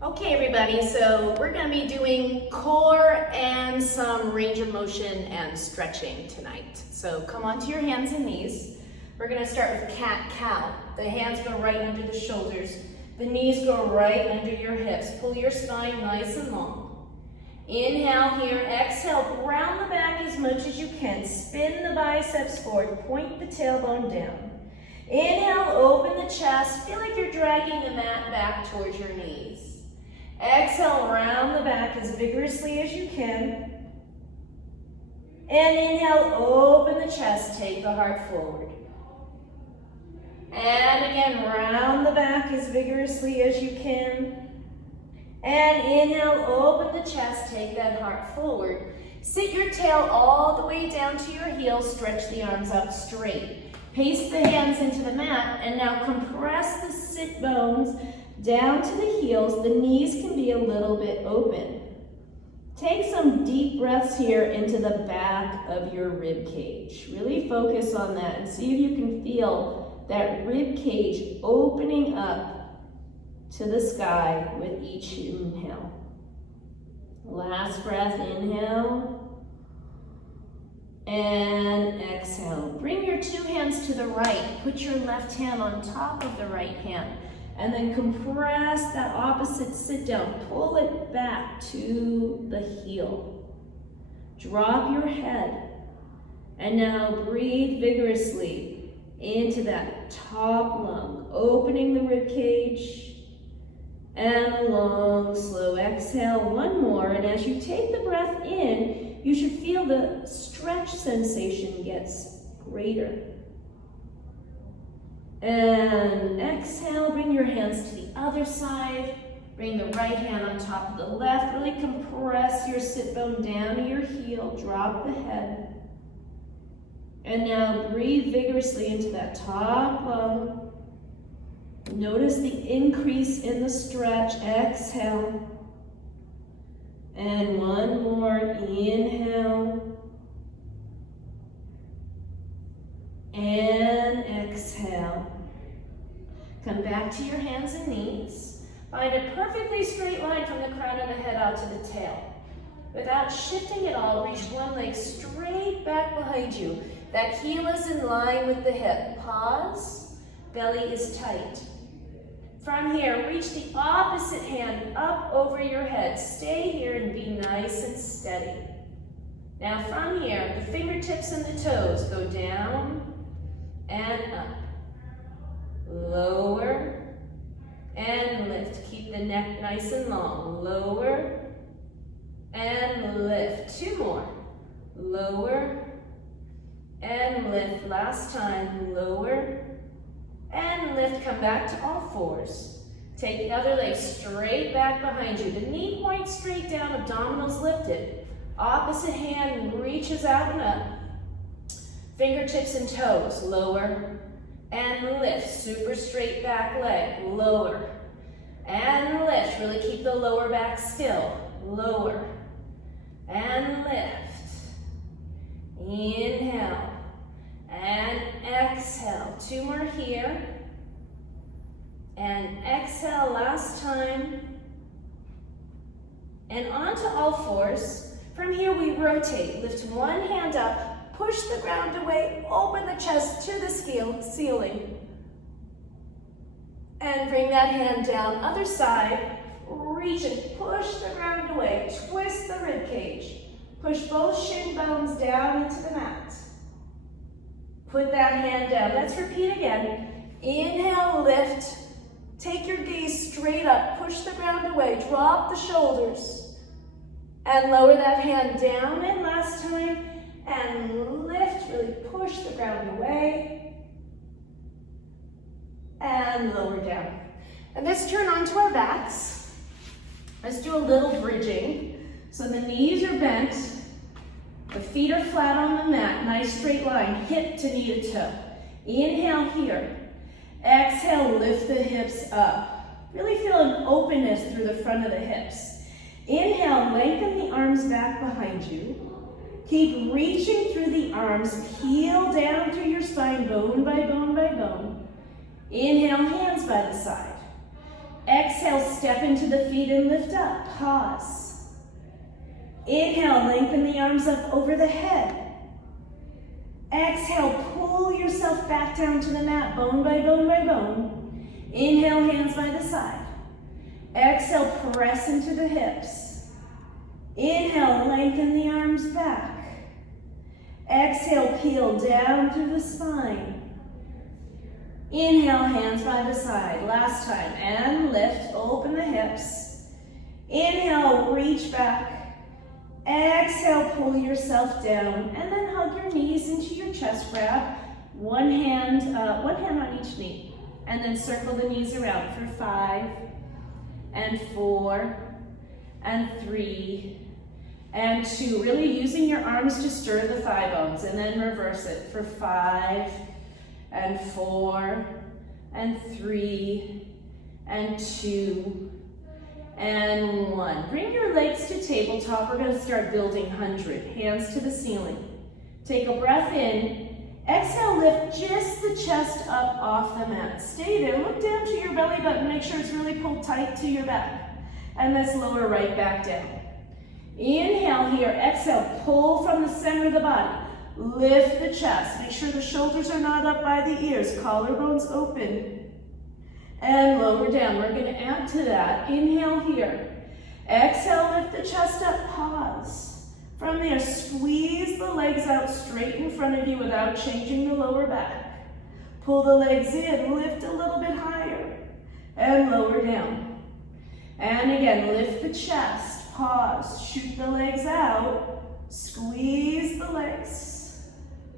Okay, everybody, so we're going to be doing core and some range of motion and stretching tonight. So come onto your hands and knees. We're going to start with cat-cow. The hands go right under the shoulders. The knees go right under your hips. Pull your spine nice and long. Inhale here. Exhale, round the back as much as you can. Spin the biceps forward. Point the tailbone down. Inhale, open the chest. Feel like you're dragging the mat back towards your knees. Exhale, round the back as vigorously as you can. And inhale, open the chest, take the heart forward. And again, round the back as vigorously as you can. And inhale, open the chest, take that heart forward. Sit your tail all the way down to your heels, stretch the arms up straight. Paste the hands into the mat, and now compress the sit bones down to the heels. The knees can be a little bit open. Take some deep breaths here into the back of your rib cage. Really focus on that and see if you can feel that rib cage opening up to the sky with each inhale. Last breath, inhale and exhale. Bring your two hands to the right. Put your left hand on top of the right hand. And then compress that opposite sit down. Pull it back to the heel. Drop your head. And now breathe vigorously into that top lung, opening the rib cage. And a long, slow exhale. One more. And as you take the breath in, you should feel the stretch sensation gets greater. And exhale, bring your hands to the other side. Bring the right hand on top of the left. Really compress your sit bone down to your heel. Drop the head. And now breathe vigorously into that top lung. Notice the increase in the stretch. Exhale. And one more. Inhale. And exhale. Come back to your hands and knees. Find a perfectly straight line from the crown of the head out to the tail. Without shifting at all, reach one leg straight back behind you. That heel is in line with the hip. Pause. Belly is tight. From here, reach the opposite hand up over your head. Stay here and be nice and steady. Now from here, the fingertips and the toes go down and up, lower, and lift. Keep the neck nice and long. Lower, and lift. Two more. Lower, and lift. Last time. Lower, and lift. Come back to all fours. Take the other leg straight back behind you. The knee points straight down, abdominals lifted. Opposite hand reaches out and up. Fingertips and toes, lower and lift. Super straight back leg, lower and lift. Really keep the lower back still. Lower and lift. Inhale and exhale. Two more here. And exhale last time. And onto all fours. From here we rotate. Lift one hand up. Push the ground away, open the chest to the ceiling. And bring that hand down. Other side, reach and push the ground away. Twist the rib cage. Push both shin bones down into the mat. Put that hand down. Let's repeat again. Inhale, lift. Take your gaze straight up. Push the ground away. Drop the shoulders. And lower that hand down. And last time. And lift, really push the ground away. And lower down. And let's turn onto our backs. Let's do a little bridging. So the knees are bent. The feet are flat on the mat. Nice straight line, hip to knee to toe. Inhale here. Exhale, lift the hips up. Really feel an openness through the front of the hips. Inhale, lengthen the arms back behind you. Keep reaching through the arms, heel down through your spine, bone by bone by bone. Inhale, hands by the side. Exhale, step into the feet and lift up. Pause. Inhale, lengthen the arms up over the head. Exhale, pull yourself back down to the mat, bone by bone by bone. Inhale, hands by the side. Exhale, press into the hips. Inhale, lengthen the arms back. Exhale, peel down through the spine. Inhale, hands by the side. Last time, and lift, open the hips. Inhale, reach back. Exhale, pull yourself down, and then hug your knees into your chest. Grab one hand on each knee, and then circle the knees around for 5, and 4, and 3, and 2. Really using your arms to stir the thigh bones, and then reverse it for 5, and 4, and 3, and 2, and 1. Bring your legs to tabletop. We're going to start building 100. Hands to the ceiling. Take a breath in. Exhale, lift just the chest up off the mat. Stay there. Look down to your belly button. Make sure it's really pulled tight to your back. And let's lower right back down. Inhale here. Exhale, pull from the center of the body. Lift the chest. Make sure the shoulders are not up by the ears. Collarbones open. And lower down. We're going to add to that. Inhale here. Exhale, lift the chest up. Pause. From there, squeeze the legs out straight in front of you without changing the lower back. Pull the legs in. Lift a little bit higher. And lower down. And again, lift the chest. Pause. Shoot the legs out. Squeeze the legs.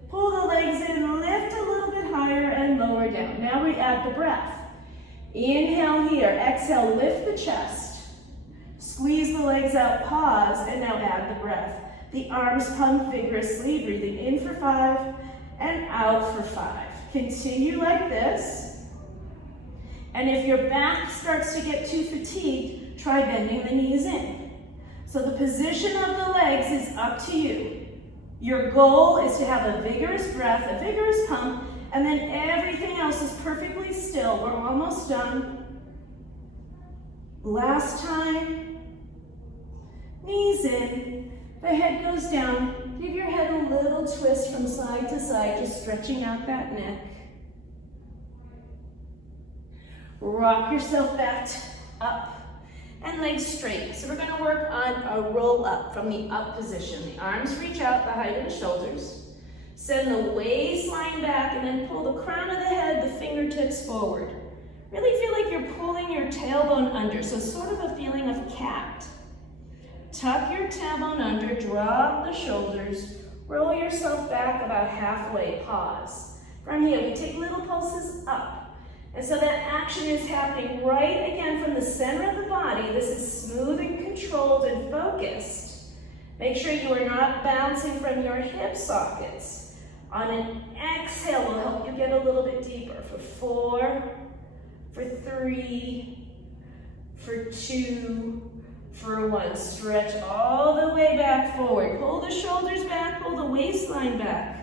Pull the legs in. Lift a little bit higher and lower down. Now we add the breath. Inhale here, exhale, lift the chest. Squeeze the legs out, pause, and now add the breath. The arms pump vigorously, breathing in for 5 and out for 5. Continue like this. And if your back starts to get too fatigued, try bending the knees in. So the position of the legs is up to you. Your goal is to have a vigorous breath, a vigorous pump, and then everything else is perfectly still. We're almost done. Last time. Knees in. The head goes down. Give your head a little twist from side to side, just stretching out that neck. Rock yourself back up. And legs straight. So we're going to work on a roll up from the up position. The arms reach out the height of the shoulders. Send the waistline back and then pull the crown of the head, the fingertips forward. Really feel like you're pulling your tailbone under, so sort of a feeling of cat. Tuck your tailbone under, drop the shoulders, roll yourself back about halfway, pause. From here, we take little pulses up. And so that action is happening right again from the center of the body. This is smooth and controlled and focused. Make sure you are not bouncing from your hip sockets. On an exhale, will help you get a little bit deeper. For 4, for 3, for 2, for 1. Stretch all the way back forward. Pull the shoulders back, pull the waistline back.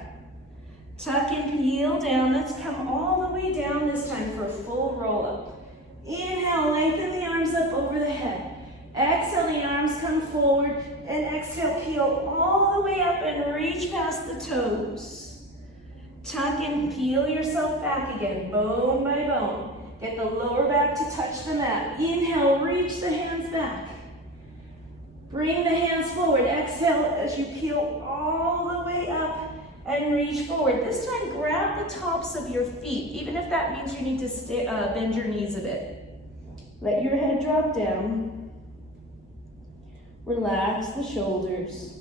Tuck and peel down. Let's come all the way down this time for a full roll up. Inhale, lengthen the arms up over the head. Exhale, the arms come forward, and exhale, peel all the way up and reach past the toes. Tuck and peel yourself back again, bone by bone. Get the lower back to touch the mat. Inhale, reach the hands back. Bring the hands forward. Exhale as you peel all the way up and reach forward. This time, grab the tops of your feet, even if that means you need to bend your knees a bit. Let your head drop down. Relax the shoulders.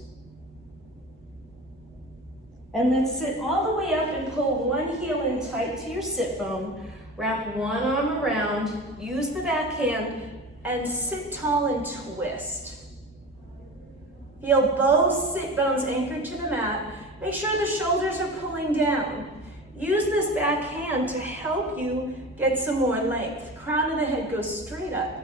And then sit all the way up and pull one heel in tight to your sit bone. Wrap one arm around, use the back hand, and sit tall and twist. Feel both sit bones anchored to the mat. Make sure the shoulders are pulling down. Use this back hand to help you get some more length. Crown of the head goes straight up.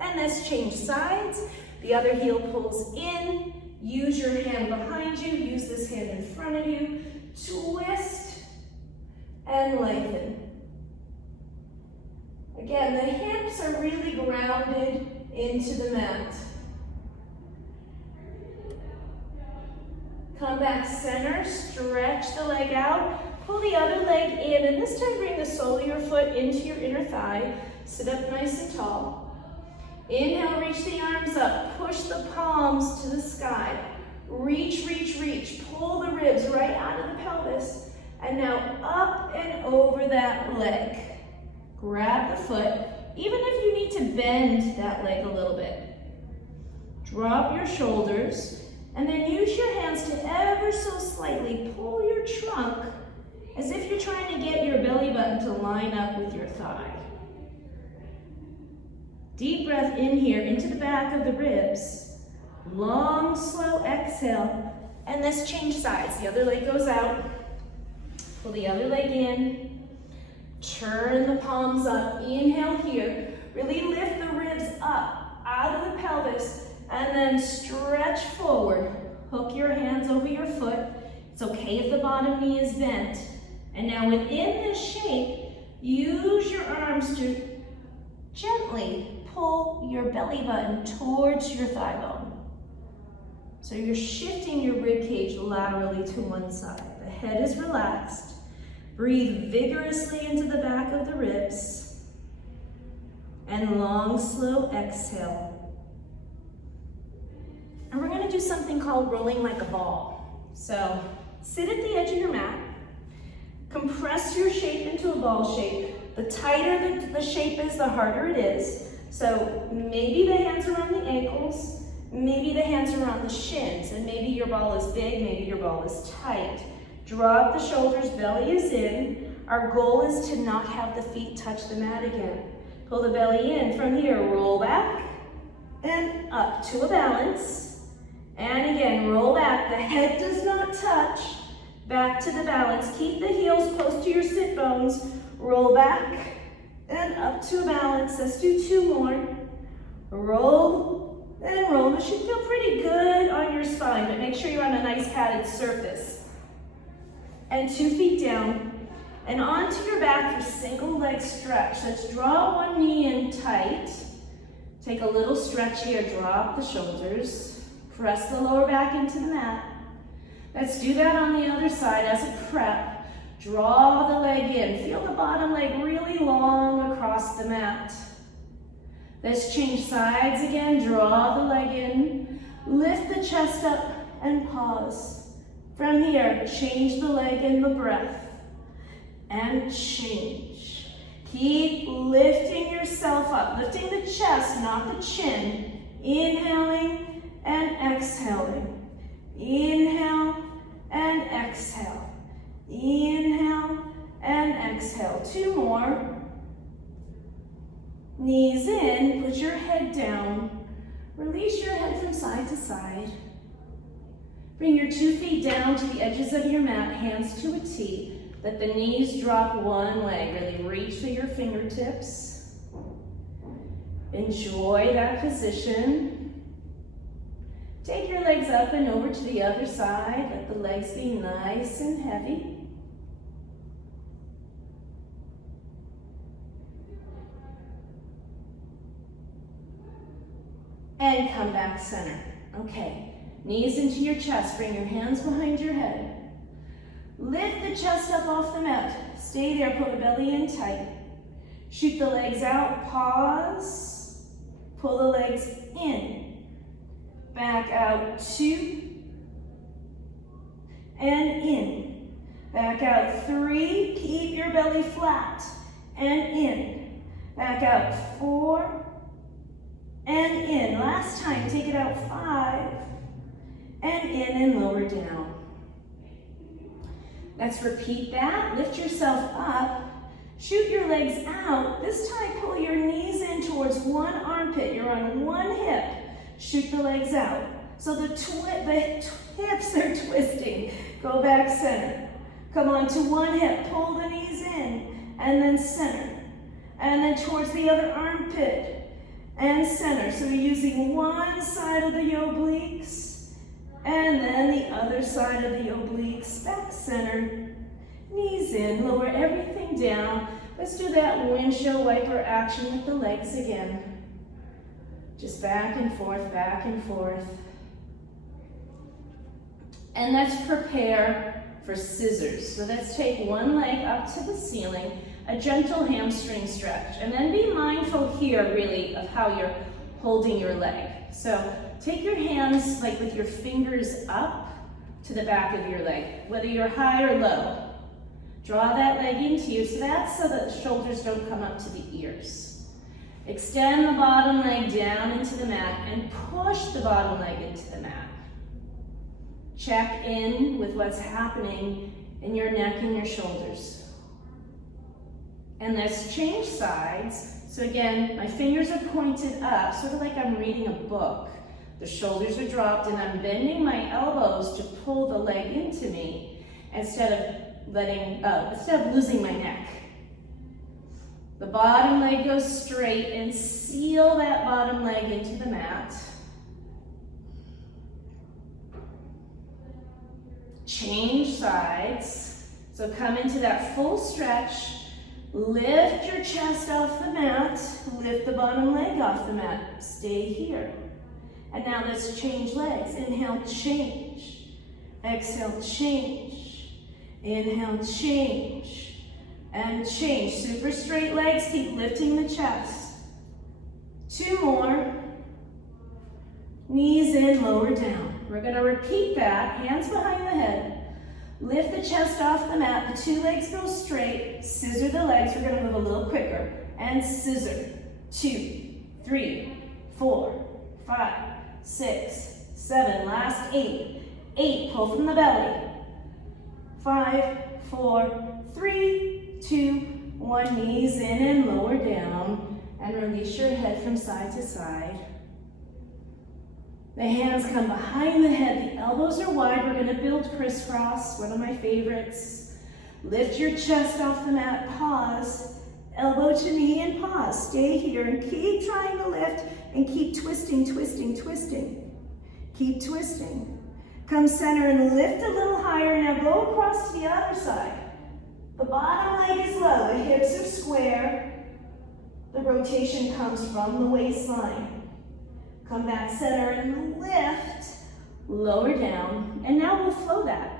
And let's change sides. The other heel pulls in. Use your hand behind you. Use this hand in front of you. Twist and lengthen. Again, the hips are really grounded into the mat. Come back center, stretch the leg out, pull the other leg in, and this time bring the sole of your foot into your inner thigh. Sit up nice and tall. Inhale, reach the arms up, push the palms to the sky. Reach, reach, reach. Pull the ribs right out of the pelvis. And now up and over that leg. Grab the foot, even if you need to bend that leg a little bit. Drop your shoulders, and then use your hands to ever so slightly pull your trunk as if you're trying to get your belly button to line up with your thigh. Deep breath in here into the back of the ribs. Long, slow exhale, and let's change sides. The other leg goes out. Pull the other leg in. Turn the palms up. Inhale here. Really lift the ribs up out of the pelvis, and then stretch forward. Hook your hands over your foot. It's okay if the bottom knee is bent. And now within this shape, use your arms to gently pull your belly button towards your thigh bone. So you're shifting your rib cage laterally to one side. The head is relaxed. Breathe vigorously into the back of the ribs. And long, slow exhale. And we're going to do something called rolling like a ball. So sit at the edge of your mat. Compress your shape into a ball shape. The tighter the shape is, the harder it is. So maybe the hands are on the ankles, maybe the hands are on the shins, and maybe your ball is big, maybe your ball is tight. Drop the shoulders, belly is in. Our goal is to not have the feet touch the mat again. Pull the belly in. From here, roll back and up to a balance. And again, roll back. The head does not touch. Back to the balance. Keep the heels close to your sit bones. Roll back and up to a balance. Let's do two more. Roll and roll. This should feel pretty good on your spine, but make sure you're on a nice padded surface. And 2 feet down and onto your back for single leg stretch. Let's draw one knee in tight. Take a little stretch here. Drop the shoulders. Press the lower back into the mat. Let's do that on the other side as a prep. Draw the leg in. Feel the bottom leg really long across the mat. Let's change sides again. Draw the leg in. Lift the chest up and pause. From here, change the leg in the breath. And change. Keep lifting yourself up. Lifting the chest, not the chin. Inhaling and exhaling. Inhale and exhale. Inhale and exhale. 2 more. Knees in, put your head down. Release your head from side to side. Bring your 2 feet down to the edges of your mat, hands to a T. Let the knees drop one leg. Really reach for your fingertips. Enjoy that position. Take your legs up and over to the other side. Let the legs be nice and heavy. And come back center. Okay, knees into your chest. Bring your hands behind your head. Lift the chest up off the mat. Stay there, pull the belly in tight. Shoot the legs out, pause. Pull the legs in. Back out, 2. And in. Back out, 3. Keep your belly flat. And in. Back out, 4. And in. Last time, take it out, 5. And in and lower down. Let's repeat that. Lift yourself up. Shoot your legs out. This time, pull your knees in towards one armpit. You're on one hip. Shoot the legs out. So the hips are twisting. Go back center. Come on to one hip. Pull the knees in. And then center. And then towards the other armpit. And center. So you're using one side of the obliques. And then the other side of the obliques. Back center. Knees in. Lower everything down. Let's do that windshield wiper action with the legs again. Just back and forth, back and forth. And let's prepare for scissors. So let's take one leg up to the ceiling, a gentle hamstring stretch, and then be mindful here really of how you're holding your leg. So take your hands like with your fingers up to the back of your leg, whether you're high or low. Draw that leg into you, so that's so that the shoulders don't come up to the ears. Extend the bottom leg down into the mat and push the bottom leg into the mat. Check in with what's happening in your neck and your shoulders. And let's change sides. So again, my fingers are pointed up, sort of like I'm reading a book. The shoulders are dropped and I'm bending my elbows to pull the leg into me instead of losing my neck. The bottom leg goes straight and seal that bottom leg into the mat. Change sides. So come into that full stretch. Lift your chest off the mat. Lift the bottom leg off the mat. Stay here. And now let's change legs. Inhale, change. Exhale, change. Inhale, change. And change. Super straight legs. Keep lifting the chest. 2 more. Knees in, lower down. We're going to repeat that. Hands behind the head. Lift the chest off the mat. The 2 legs go straight. Scissor the legs. We're going to move a little quicker. And scissor. 2, 3, 4, 5, 6, 7. Last 8. 8. Pull from the belly. 5, 4, 3, 2, 1. Knees in and lower down. And release your head from side to side. The hands come behind the head. The elbows are wide. We're going to build crisscross, one of my favorites. Lift your chest off the mat. Pause. Elbow to knee and pause. Stay here and keep trying to lift and keep twisting, twisting, twisting. Keep twisting. Come center and lift a little higher. Now go across to the other side. The bottom leg is low. The hips are square. The rotation comes from the waistline. Come back center and lift, lower down, and now we'll flow that.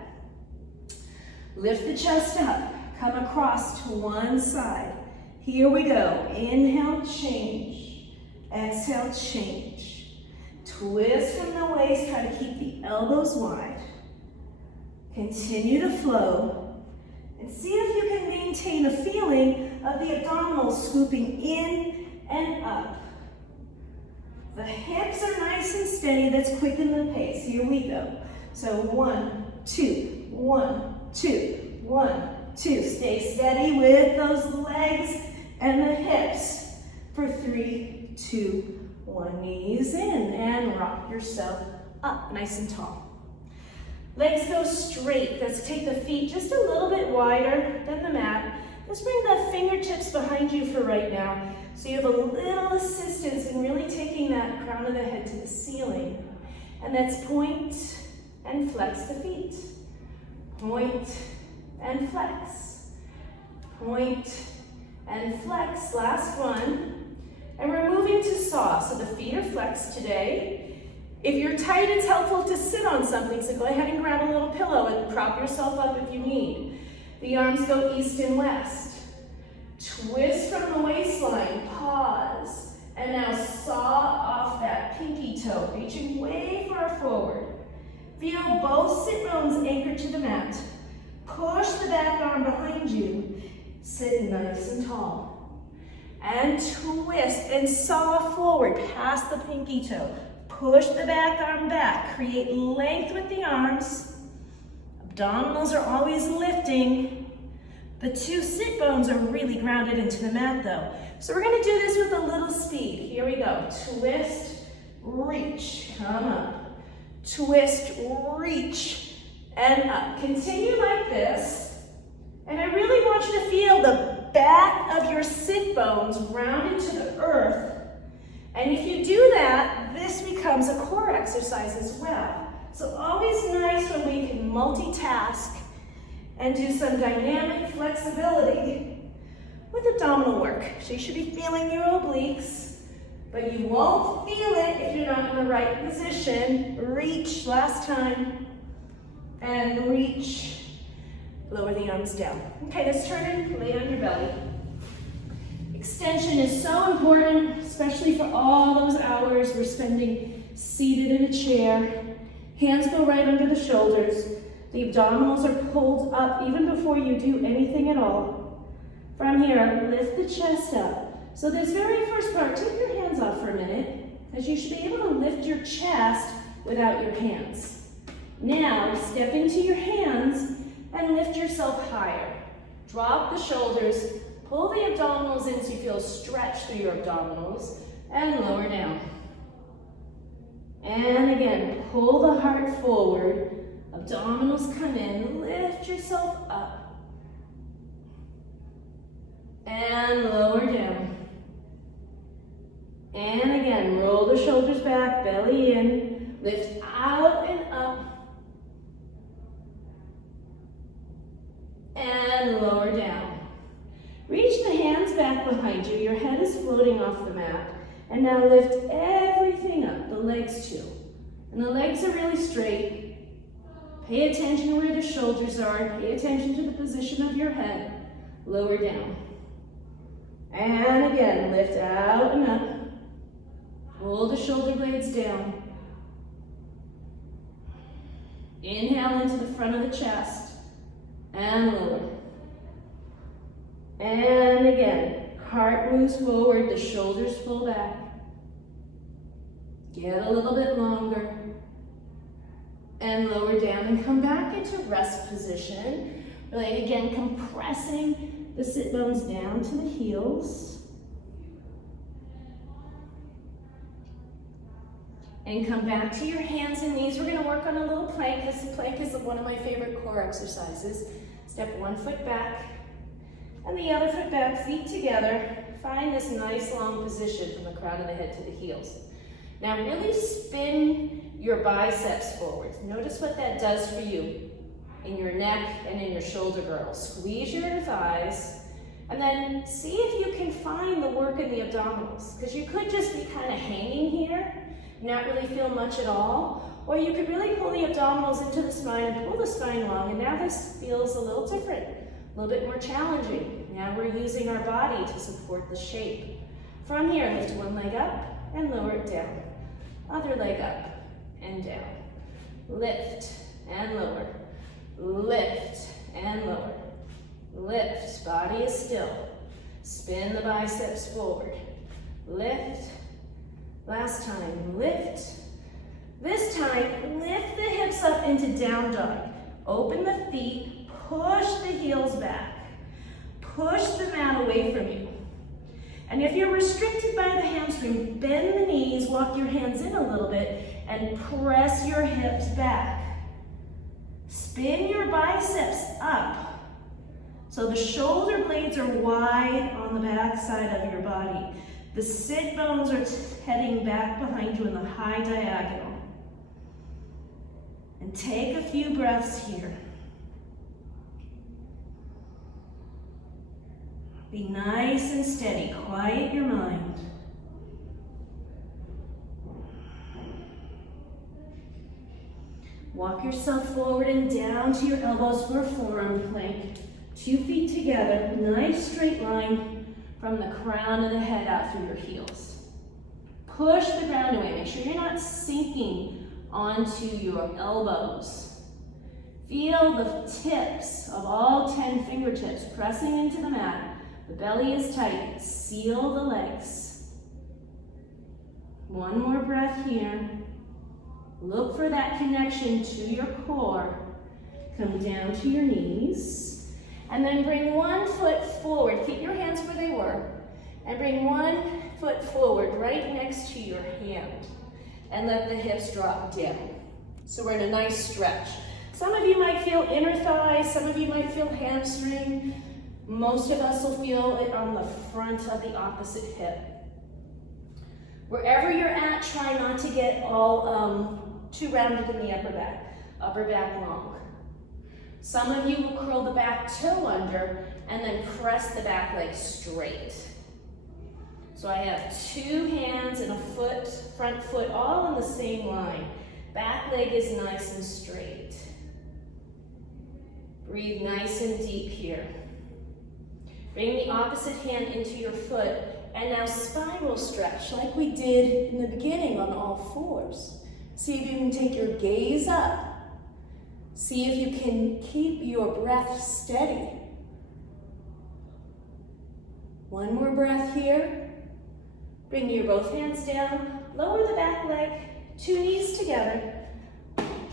Lift the chest up, come across to one side. Here we go. Inhale, change. Exhale, change. Twist from the waist, try to keep the elbows wide. Continue to flow, and see if you can maintain a feeling of the abdominals scooping in and up. The hips are nice and steady. Let's quicken the pace. Here we go. So 1, 2, 1, 2, 1, 2. Stay steady with those legs and the hips for 3, 2, 1. Knees in and rock yourself up nice and tall. Legs go straight. Let's take the feet just a little bit wider than the mat. Let's bring the fingertips behind you for right now. So you have a little assistance in really taking that crown of the head to the ceiling. And that's point and flex the feet. Point and flex. Point and flex. Last one. And we're moving to saw. So the feet are flexed today. If you're tight, it's helpful to sit on something. So go ahead and grab a little pillow and prop yourself up if you need. The arms go east and west. Twist from the waistline, pause, and now saw off that pinky toe, reaching way far forward. Feel both sit bones anchored to the mat. Push the back arm behind you. Sit nice and tall. And twist and saw forward past the pinky toe. Push the back arm back. Create length with the arms. Abdominals are always lifting. The 2 sit bones are really grounded into the mat though. So we're gonna do this with a little speed. Here we go. Twist, reach, come up. Twist, reach, and up. Continue like this. And I really want you to feel the back of your sit bones grounded to the earth. And if you do that, this becomes a core exercise as well. So always nice when we can multitask and do some dynamic flexibility with abdominal work. So you should be feeling your obliques, but you won't feel it if you're not in the right position. Reach, last time, and reach. Lower the arms down. Okay, let's turn and lay on your belly. Extension is so important, especially for all those hours we're spending seated in a chair. Hands go right under the shoulders. The abdominals are pulled up even before you do anything at all. From here, lift the chest up. So this very first part, take your hands off for a minute, because you should be able to lift your chest without your hands. Now, step into your hands and lift yourself higher. Drop the shoulders, pull the abdominals in so you feel stretch through your abdominals, and lower down. And again, pull the heart forward, abdominals come in, lift yourself up, and lower down. And again, roll the shoulders back, belly in, lift out and up, and lower down. Reach the hands back behind you. Your head is floating off the mat. And now lift everything up, the legs too. And the legs are really straight. Pay attention to where the shoulders are. Pay attention to the position of your head. Lower down. And again, lift out and up. Pull the shoulder blades down. Inhale into the front of the chest. And lower. And again, heart moves forward, the shoulders pull back. Get a little bit longer. And lower down and come back into rest position. Really, again, compressing the sit bones down to the heels. And come back to your hands and knees. We're going to work on a little plank. This plank is one of my favorite core exercises. Step one foot back and the other foot back, feet together. Find this nice long position from the crown of the head to the heels. Now really spin your biceps forward. Notice what that does for you in your neck and in your shoulder girdles. Squeeze your inner thighs and then see if you can find the work in the abdominals, because you could just be kind of hanging here, not really feel much at all, or you could really pull the abdominals into the spine and pull the spine long, and now this feels a little different, a little bit more challenging. Now we're using our body to support the shape. From here, lift one leg up and lower it down. Other leg up and down. Lift and lower. Lift and lower. Lift, body is still. Spin the biceps forward. Lift. Last time, lift. This time, lift the hips up into down dog. Open the feet, push the heels back. Push the mat away from you. And if you're restricted by the hamstring, bend the knees, walk your hands in a little bit, and press your hips back. Spin your biceps up. So the shoulder blades are wide on the back side of your body. The sit bones are heading back behind you in the high diagonal. And take a few breaths here. Be nice and steady. Quiet your mind. Walk yourself forward and down to your elbows for a forearm plank. 2 feet together, nice straight line from the crown of the head out through your heels. Push the ground away. Make sure you're not sinking onto your elbows. Feel the tips of all 10 fingertips pressing into the mat. The belly is tight. Seal the legs. One more breath here. Look for that connection to your core. Come down to your knees. And then bring one foot forward. Keep your hands where they were. And bring one foot forward right next to your hand. And let the hips drop down. So we're in a nice stretch. Some of you might feel inner thigh. Some of you might feel hamstring. Most of us will feel it on the front of the opposite hip. Wherever you're at, try not to get all too rounded in the upper back long. Some of you will curl the back toe under and then press the back leg straight. So I have 2 hands and a foot, front foot, all in the same line. Back leg is nice and straight. Breathe nice and deep here. Bring the opposite hand into your foot, and now spiral stretch like we did in the beginning on all 4s. See if you can take your gaze up. See if you can keep your breath steady. One more breath here. Bring your both hands down, lower the back leg, 2 knees together.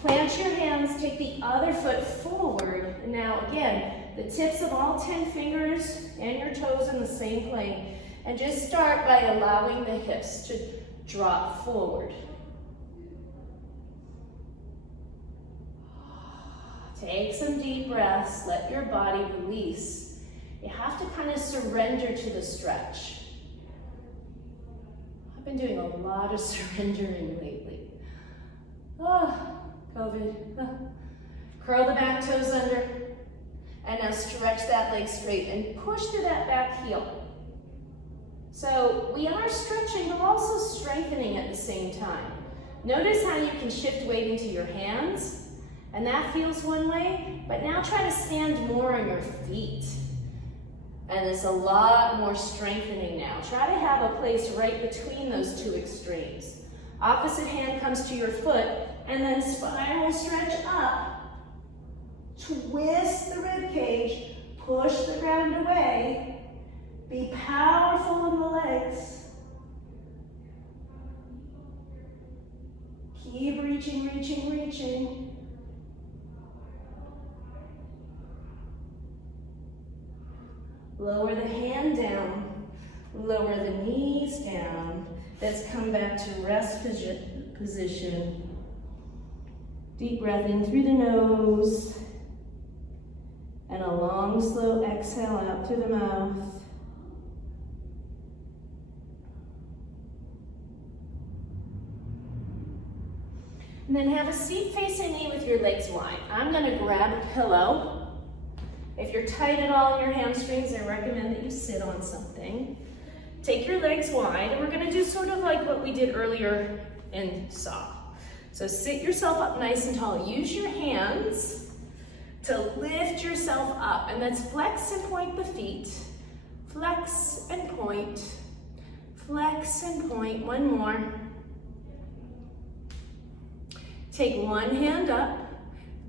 Plant your hands, take the other foot forward. And now again, the tips of all 10 fingers and your toes in the same plane. And just start by allowing the hips to drop forward. Take some deep breaths, let your body release. You have to kind of surrender to the stretch. I've been doing a lot of surrendering lately. COVID. Curl the back toes under. And now stretch that leg straight and push through that back heel. So we are stretching, but also strengthening at the same time. Notice how you can shift weight into your hands, and that feels one way, but now try to stand more on your feet. And it's a lot more strengthening now. Try to have a place right between those 2 extremes. Opposite hand comes to your foot, and then spiral stretch up. Twist the rib cage, push the ground away. Be powerful in the legs. Keep reaching, reaching, reaching. Lower the hand down, lower the knees down. Let's come back to rest position. Deep breath in through the nose, and a long, slow exhale out through the mouth. And then have a seat facing me with your legs wide. I'm gonna grab a pillow. If you're tight at all in your hamstrings, I recommend that you sit on something. Take your legs wide, and we're gonna do sort of like what we did earlier in saw. So sit yourself up nice and tall. Use your hands to lift yourself up, and let's flex and point the feet. Flex and point. Flex and point. One more. Take one hand up,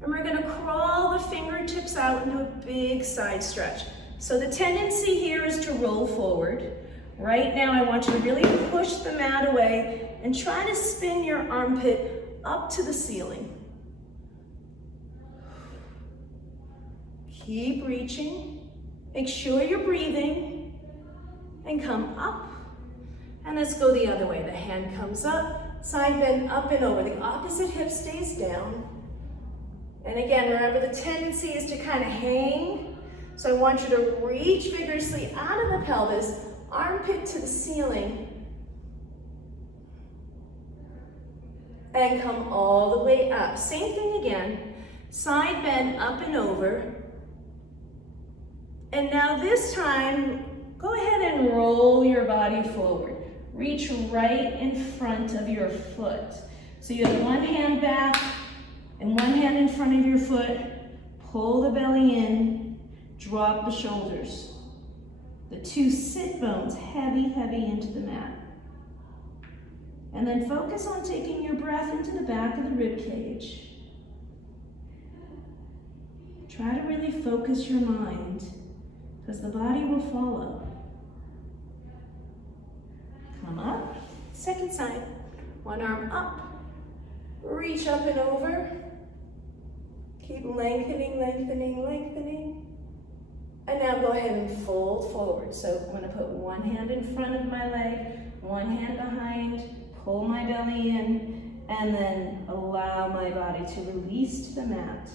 and we're gonna crawl the fingertips out into a big side stretch. So the tendency here is to roll forward. Right now, I want you to really push the mat away and try to spin your armpit up to the ceiling. Keep reaching. Make sure you're breathing. And come up. And let's go the other way. The hand comes up, side bend up and over. The opposite hip stays down. And again, remember the tendency is to kind of hang. So I want you to reach vigorously out of the pelvis, armpit to the ceiling. And come all the way up. Same thing again. Side bend up and over. And now this time, go ahead and roll your body forward. Reach right in front of your foot. So you have one hand back and one hand in front of your foot. Pull the belly in, drop the shoulders. The 2 sit bones heavy, heavy into the mat. And then focus on taking your breath into the back of the rib cage. Try to really focus your mind, because the body will follow. Come up, second side. One arm up, reach up and over. Keep lengthening, lengthening, lengthening. And now go ahead and fold forward. So I'm gonna put one hand in front of my leg, one hand behind, pull my belly in, and then allow my body to release to the mat.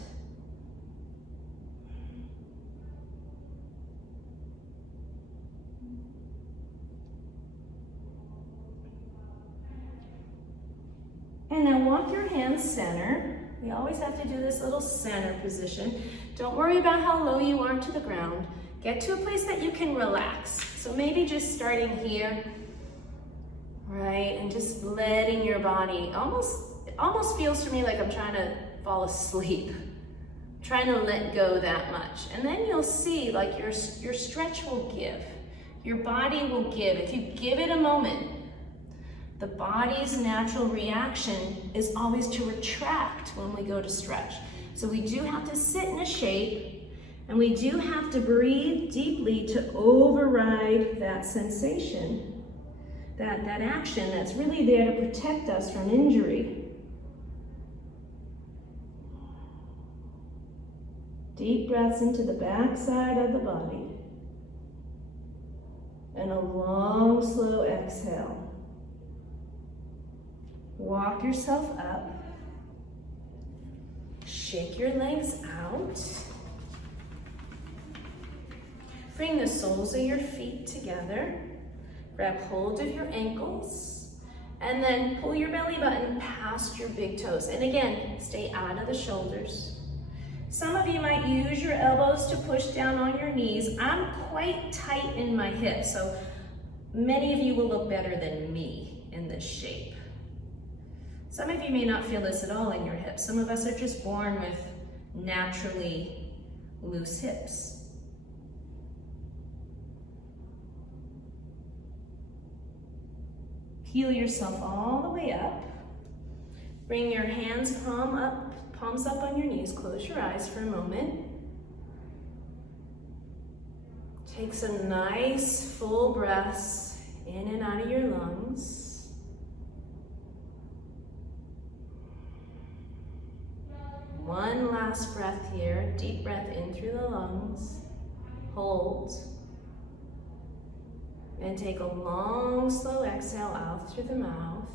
And now walk your hands center. We always have to do this little center position. Don't worry about how low you are to the ground. Get to a place that you can relax. So maybe just starting here, right? And just letting your body, it almost feels to me like I'm trying to fall asleep. Trying to let go that much. And then you'll see like your stretch will give. Your body will give. If you give it a moment, the body's natural reaction is always to retract when we go to stretch. So we do have to sit in a shape, and we do have to breathe deeply to override that sensation, that action that's really there to protect us from injury. Deep breaths into the back side of the body. And a long, slow exhale. Walk yourself up. Shake your legs out. Bring the soles of your feet together. Grab hold of your ankles. And then pull your belly button past your big toes. And again, stay out of the shoulders. Some of you might use your elbows to push down on your knees. I'm quite tight in my hips, so many of you will look better than me in this shape. Some of you may not feel this at all in your hips. Some of us are just born with naturally loose hips. Heel yourself all the way up. Bring your hands palms up on your knees. Close your eyes for a moment. Take some nice full breaths in and out of your lungs. One last breath here. Deep breath in through the lungs. Hold. And take a long, slow exhale out through the mouth.